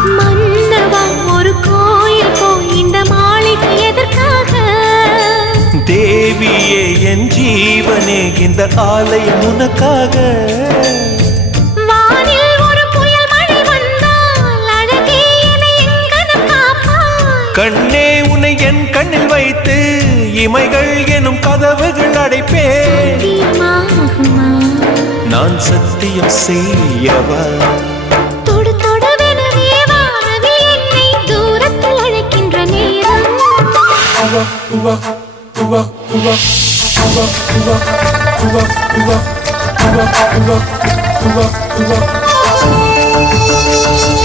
மன்னவா ஒரு கோயில் போய் இந்த மாளிகை எதற்காக? தேவியே என் ஜீவனே இந்த ஆலயம் உனக்காக. வானில் ஒரு புயல் மழை வந்தால் அழகே என்னை எங்கனம் காப்பாய். கண்ணே உன்னை என் கண்ணில் வைத்து இமைகள் எனும் கதவுகள் அடைப்பேன். சத்தியமாகுமா? நான் சத்தியம் செய்யவா? தொடு தொடுவெனவே வானவில் என்னை தூரத்தில் அழைக்கின்ற நேரம்.